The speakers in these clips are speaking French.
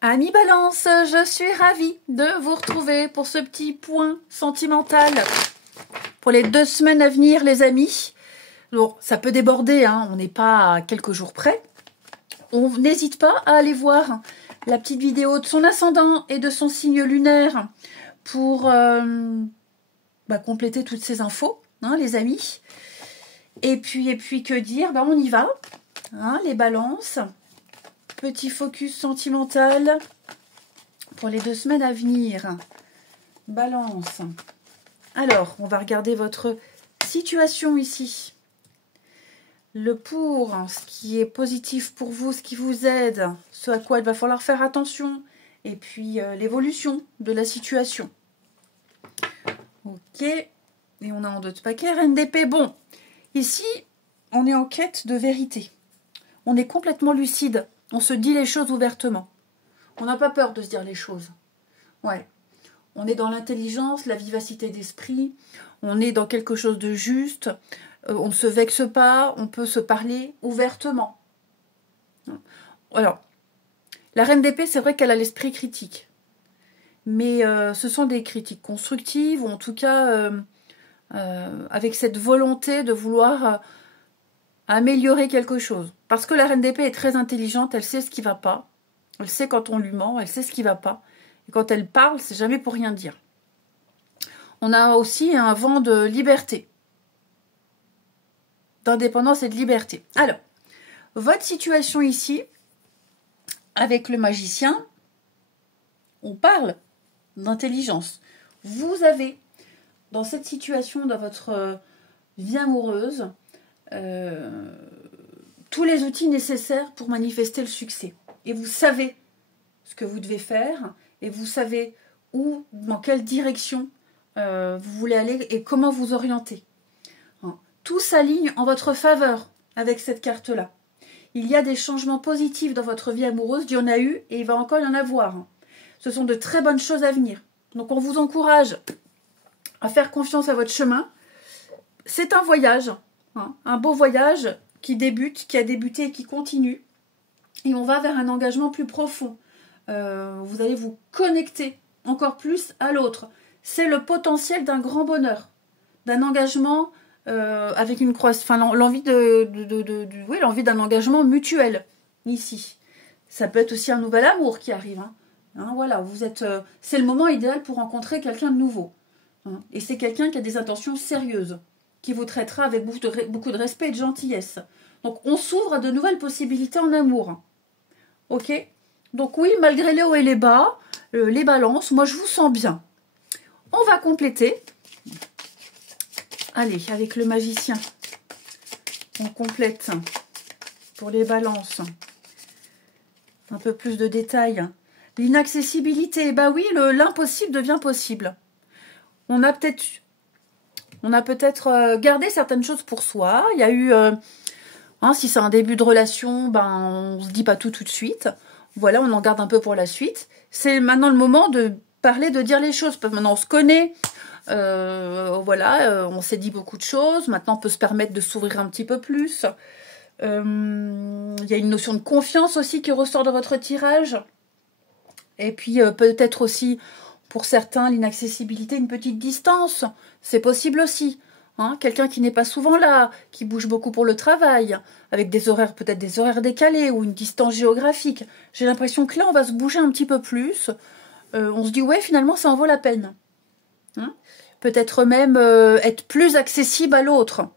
Amis Balance, je suis ravie de vous retrouver pour ce petit point sentimental pour les 2 semaines à venir, les amis. Bon, ça peut déborder, hein, on n'est pas à quelques jours près. On n'hésite pas à aller voir la petite vidéo de son ascendant et de son signe lunaire pour compléter toutes ces infos, hein, les amis. Et puis que dire, on y va, hein, les balances. Petit focus sentimental pour les 2 semaines à venir. Balance. Alors, on va regarder votre situation ici. Le pour, ce qui est positif pour vous, ce qui vous aide, ce à quoi il va falloir faire attention. Et puis, l'évolution de la situation. Ok. Et on a en d'autres paquets. Reine d'épée. Bon, ici, on est en quête de vérité. On est complètement lucide. On se dit les choses ouvertement. On n'a pas peur de se dire les choses. Ouais. On est dans l'intelligence, la vivacité d'esprit. On est dans quelque chose de juste. On ne se vexe pas. On peut se parler ouvertement. Alors, la reine d'épée, c'est vrai qu'elle a l'esprit critique. Mais ce sont des critiques constructives, ou en tout cas avec cette volonté de vouloir améliorer quelque chose. Parce que la reine d'épée est très intelligente, elle sait ce qui ne va pas. Elle sait quand on lui ment, elle sait ce qui ne va pas. Et quand elle parle, c'est jamais pour rien dire. On a aussi un vent de liberté. D'indépendance et de liberté. Alors, votre situation ici, avec le magicien, on parle d'intelligence. Vous avez, dans cette situation, dans votre vie amoureuse, tous les outils nécessaires pour manifester le succès. Et vous savez ce que vous devez faire, et vous savez où, dans quelle direction vous voulez aller et comment vous orienter. Tout s'aligne en votre faveur avec cette carte-là. Il y a des changements positifs dans votre vie amoureuse, il y en a eu et il va encore y en avoir. Ce sont de très bonnes choses à venir. Donc on vous encourage à faire confiance à votre chemin. C'est un voyage, un beau voyage qui débute, qui a débuté et qui continue. Et on va vers un engagement plus profond. Vous allez vous connecter encore plus à l'autre. C'est le potentiel d'un grand bonheur, d'un engagement avec une croissance, enfin l'envie l'envie d'un engagement mutuel ici. Ça peut être aussi un nouvel amour qui arrive. Voilà, vous êtes, c'est le moment idéal pour rencontrer quelqu'un de nouveau. Et c'est quelqu'un qui a des intentions sérieuses, qui vous traitera avec beaucoup de respect et de gentillesse. Donc on s'ouvre à de nouvelles possibilités en amour. Ok ? Donc oui, malgré les hauts et les bas, les balances, moi je vous sens bien. On va compléter. Allez, avec le magicien, on complète pour les balances. Un peu plus de détails. L'inaccessibilité, bah oui, l'impossible devient possible. On a peut-être gardé certaines choses pour soi. Il y a eu, si c'est un début de relation, on se dit pas tout de suite. Voilà, on en garde un peu pour la suite. C'est maintenant le moment de parler, de dire les choses. Maintenant, on se connaît. On s'est dit beaucoup de choses. Maintenant, on peut se permettre de s'ouvrir un petit peu plus. Il y a une notion de confiance aussi qui ressort de votre tirage. Et puis, peut-être aussi, pour certains, l'inaccessibilité, une petite distance. C'est possible aussi. Quelqu'un qui n'est pas souvent là, qui bouge beaucoup pour le travail, avec des horaires, peut-être des horaires décalés ou une distance géographique. J'ai l'impression que là, on va se bouger un petit peu plus. On se dit, ouais, finalement, ça en vaut la peine. Peut-être même être plus accessible à l'autre.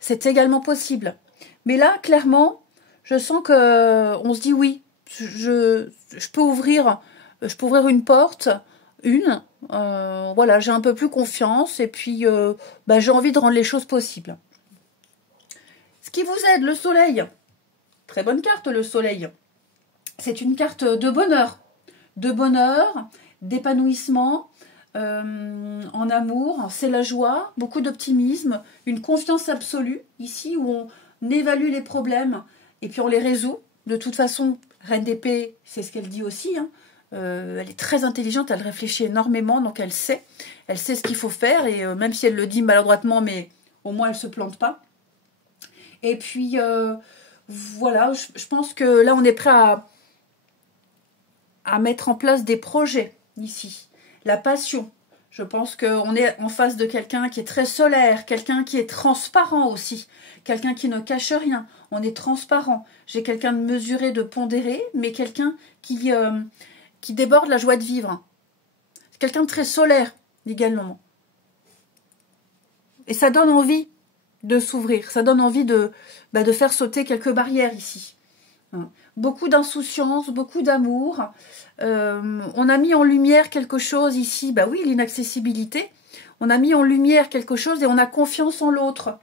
C'est également possible. Mais là, clairement, je sens que on se dit oui, je peux ouvrir une porte, j'ai un peu plus confiance et puis j'ai envie de rendre les choses possibles. Ce qui vous aide, le soleil. Très bonne carte, le soleil. C'est une carte de bonheur, d'épanouissement. En amour, c'est la joie, beaucoup d'optimisme, une confiance absolue ici où on évalue les problèmes et puis on les résout. De toute façon, Reine d'épée, c'est ce qu'elle dit aussi. Elle est très intelligente, elle réfléchit énormément, donc elle sait ce qu'il faut faire et même si elle le dit maladroitement, mais au moins elle se plante pas. Et puis voilà, je pense que là on est prêt à mettre en place des projets ici. La passion. Je pense qu'on est en face de quelqu'un qui est très solaire, quelqu'un qui est transparent aussi, quelqu'un qui ne cache rien. On est transparent. J'ai quelqu'un de mesuré, de pondéré, mais quelqu'un qui déborde la joie de vivre. C'est quelqu'un de très solaire également. Et ça donne envie de s'ouvrir, ça donne envie de faire sauter quelques barrières ici. Beaucoup d'insouciance, beaucoup d'amour. On a mis en lumière quelque chose ici, oui, l'inaccessibilité. On a mis en lumière quelque chose et on a confiance en l'autre.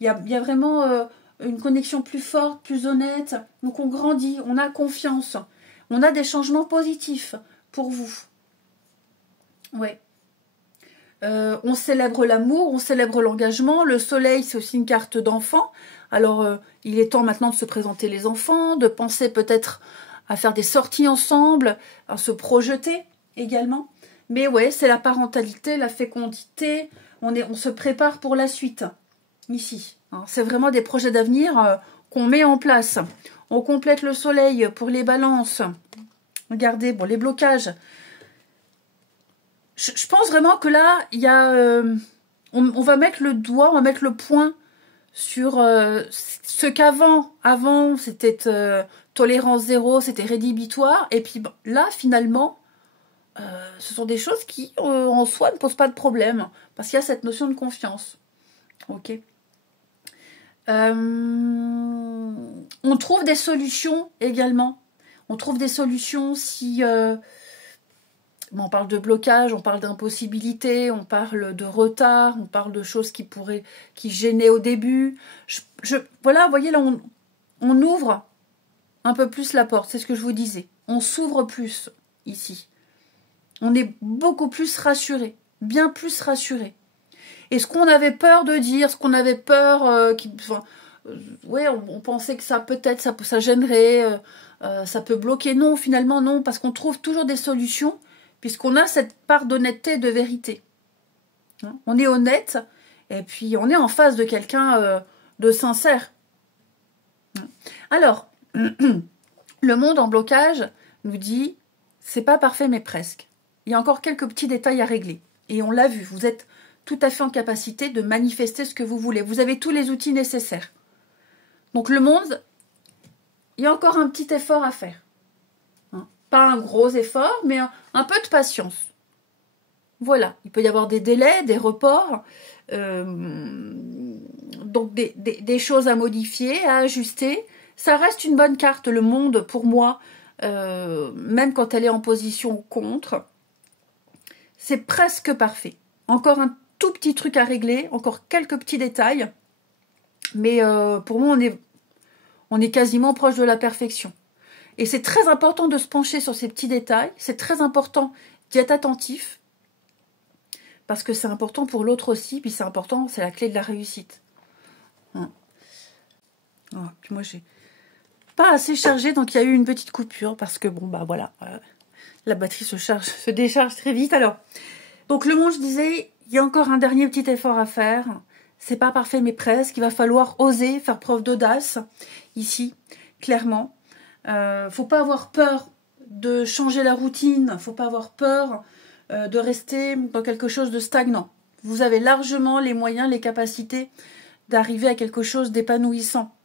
Il y a vraiment une connexion plus forte, plus honnête. Donc on grandit, on a confiance. On a des changements positifs pour vous. Ouais. On célèbre l'amour, on célèbre l'engagement. Le soleil, c'est aussi une carte d'enfant. Alors, il est temps maintenant de se présenter les enfants, de penser peut-être à faire des sorties ensemble, à se projeter également. Mais ouais, c'est la parentalité, la fécondité. On se prépare pour la suite, ici. C'est vraiment des projets d'avenir qu'on met en place. On complète le soleil pour les balances. Regardez, bon, les blocages. Je pense vraiment que là, il y a, on va mettre le doigt, on va mettre le point sur ce qu'avant, c'était tolérance zéro, c'était rédhibitoire. Et puis là, finalement, ce sont des choses qui, en soi, ne posent pas de problème. Parce qu'il y a cette notion de confiance. Ok. On trouve des solutions également. On trouve des solutions si... on parle de blocage, on parle d'impossibilité, on parle de retard, on parle de choses qui gênaient au début. Voilà, vous voyez, là, on ouvre un peu plus la porte, c'est ce que je vous disais. On s'ouvre plus, ici. On est beaucoup plus rassuré, bien plus rassuré. Et ce qu'on avait peur de dire, ce qu'on avait peur... on pensait que ça, peut-être, ça gênerait, ça peut bloquer. Non, finalement, non, parce qu'on trouve toujours des solutions, puisqu'on a cette part d'honnêteté et de vérité. On est honnête, et puis on est en face de quelqu'un de sincère. Alors, le monde en blocage nous dit, c'est pas parfait, mais presque. Il y a encore quelques petits détails à régler. Et on l'a vu, vous êtes tout à fait en capacité de manifester ce que vous voulez. Vous avez tous les outils nécessaires. Donc le monde, il y a encore un petit effort à faire. Pas un gros effort, mais un peu de patience. Voilà, il peut y avoir des délais, des reports, donc des choses à modifier, à ajuster. Ça reste une bonne carte, le monde, pour moi, même quand elle est en position contre. C'est presque parfait. Encore un tout petit truc à régler, encore quelques petits détails, mais pour moi, on est quasiment proche de la perfection. Et c'est très important de se pencher sur ces petits détails. C'est très important d'y être attentif. Parce que c'est important pour l'autre aussi. Puis c'est important, c'est la clé de la réussite. Puis moi, j'ai pas assez chargé. Donc il y a eu une petite coupure. Parce que voilà. La batterie se décharge très vite. Alors, donc le monde, je disais, il y a encore un dernier petit effort à faire. C'est pas parfait, mais presque. Il va falloir oser, faire preuve d'audace. Ici, clairement. Faut pas avoir peur de changer la routine, faut pas avoir peur de rester dans quelque chose de stagnant. Vous avez largement les moyens, les capacités d'arriver à quelque chose d'épanouissant.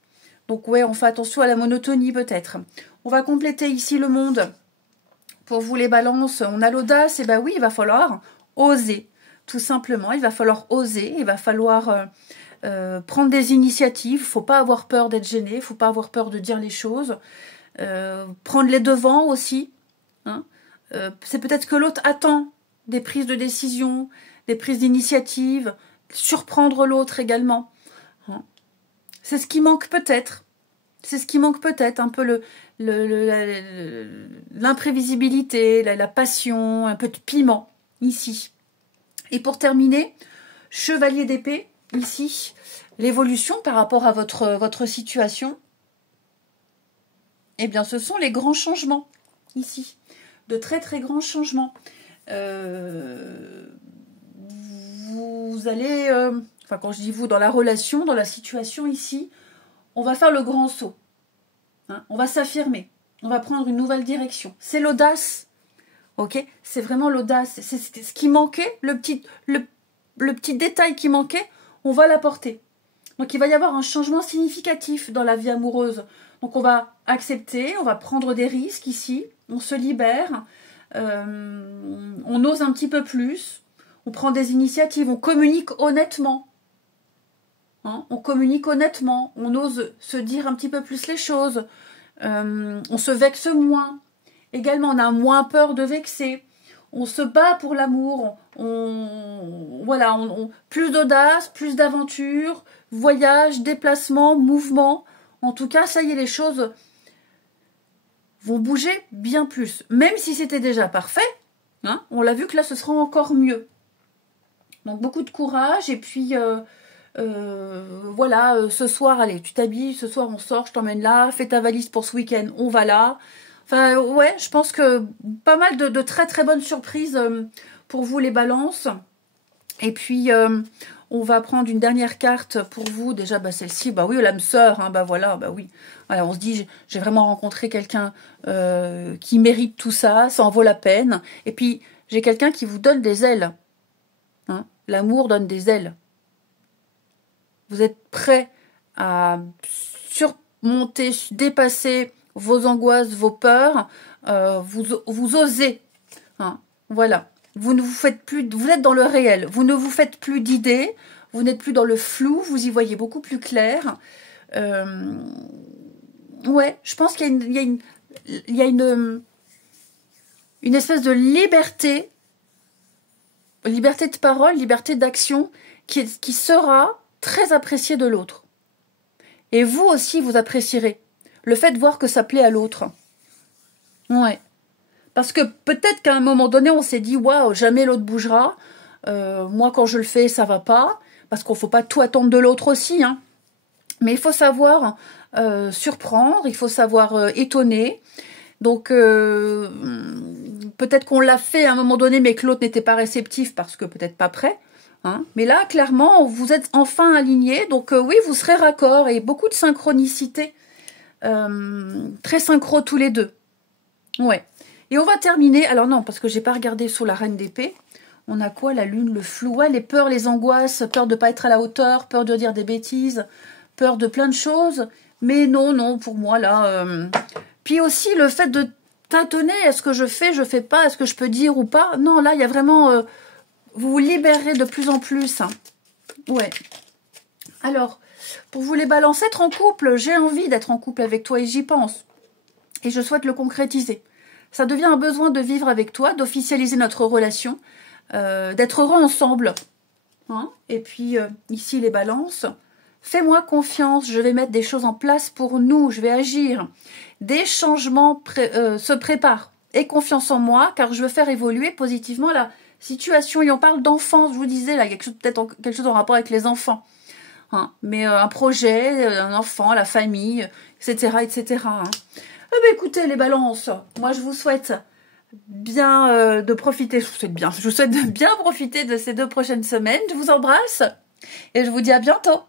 Donc ouais, on fait attention à la monotonie peut-être. On va compléter ici le monde. Pour vous les balances, on a l'audace, et oui, il va falloir oser, tout simplement. Il va falloir oser, il va falloir prendre des initiatives. Il faut pas avoir peur d'être gêné, il faut pas avoir peur de dire les choses. Prendre les devants aussi. C'est peut-être que l'autre attend des prises de décision, des prises d'initiative, surprendre l'autre également. C'est ce qui manque peut-être. C'est ce qui manque peut-être, un peu l'imprévisibilité, la passion, un peu de piment, ici. Et pour terminer, chevalier d'épée, ici, l'évolution par rapport à votre situation. Eh bien, ce sont les grands changements, ici. De très, très grands changements. Vous allez... quand je dis vous, dans la relation, dans la situation, ici, on va faire le grand saut. On va s'affirmer. On va prendre une nouvelle direction. C'est l'audace Ok, c'est vraiment l'audace. C'est ce qui manquait, le petit détail qui manquait, on va l'apporter. Donc il va y avoir un changement significatif dans la vie amoureuse. Donc on va accepter, on va prendre des risques ici, on se libère, on ose un petit peu plus, on prend des initiatives, on communique honnêtement. Hein, on communique honnêtement, on ose se dire un petit peu plus les choses, on se vexe moins. Également, on a moins peur de vexer. On se bat pour l'amour. Voilà, plus d'audace, plus d'aventure, voyage, déplacement, mouvement. En tout cas, ça y est, les choses vont bouger bien plus. Même si c'était déjà parfait, hein, on l'a vu que là, ce sera encore mieux. Donc, beaucoup de courage. Et puis, voilà, ce soir, allez, tu t'habilles. Ce soir, on sort, je t'emmène là. Fais ta valise pour ce week-end, on va là. Enfin, ouais, je pense que pas mal de très très bonnes surprises pour vous les balances. Et puis, on va prendre une dernière carte pour vous. Déjà, bah, celle-ci, bah oui, l'âme sœur, hein, bah voilà, bah oui. Voilà, on se dit, j'ai vraiment rencontré quelqu'un qui mérite tout ça, ça en vaut la peine. Et puis, j'ai quelqu'un qui vous donne des ailes. Hein. L'amour donne des ailes. Vous êtes prêt à surmonter, dépasser vos angoisses, vos peurs, vous osez. Hein, voilà. Vous ne vous faites plus, vous êtes dans le réel. Vous ne vous faites plus d'idées. Vous n'êtes plus dans le flou. Vous y voyez beaucoup plus clair. Ouais, je pense qu'il y a une espèce de liberté de parole, liberté d'action qui sera très appréciée de l'autre. Et vous aussi, vous apprécierez le fait de voir que ça plaît à l'autre. Ouais. Parce que peut-être qu'à un moment donné, on s'est dit, waouh, jamais l'autre bougera. Moi, quand je le fais, ça va pas. Parce qu'il ne faut pas tout attendre de l'autre aussi. Hein. Mais il faut savoir surprendre, il faut savoir étonner. Donc, peut-être qu'on l'a fait à un moment donné, mais que l'autre n'était pas réceptif parce que peut-être pas prêt. Hein. Mais là, clairement, vous êtes enfin alignés. Donc, oui, vous serez raccord et beaucoup de synchronicité. Très synchro tous les deux. Ouais. Et on va terminer. Alors non, parce que j'ai pas regardé sous la reine d'épée. On a quoi? La lune, le flou, ouais, les peurs, les angoisses, peur de pas être à la hauteur, peur de dire des bêtises, peur de plein de choses. Mais non, pour moi, là... Puis aussi, le fait de tâtonner, est-ce que je fais pas, est-ce que je peux dire ou pas? Non, là, il y a vraiment... vous vous libérez de plus en plus. Hein. Ouais. Alors, pour vous les balancer, être en couple, j'ai envie d'être en couple avec toi et j'y pense. Et je souhaite le concrétiser. Ça devient un besoin de vivre avec toi, d'officialiser notre relation, d'être heureux ensemble. Hein? Et puis, ici, les balances. Fais-moi confiance, je vais mettre des choses en place pour nous, je vais agir. Des changements se préparent. Aie confiance en moi, car je veux faire évoluer positivement la situation. Et on parle d'enfants, je vous disais, là, peut-être quelque chose en rapport avec les enfants. Hein? Mais un projet, un enfant, la famille, etc., etc., hein. Eh bien, écoutez, les balances, moi, je vous souhaite bien de profiter, je vous souhaite de bien profiter de ces 2 prochaines semaines. Je vous embrasse et je vous dis à bientôt.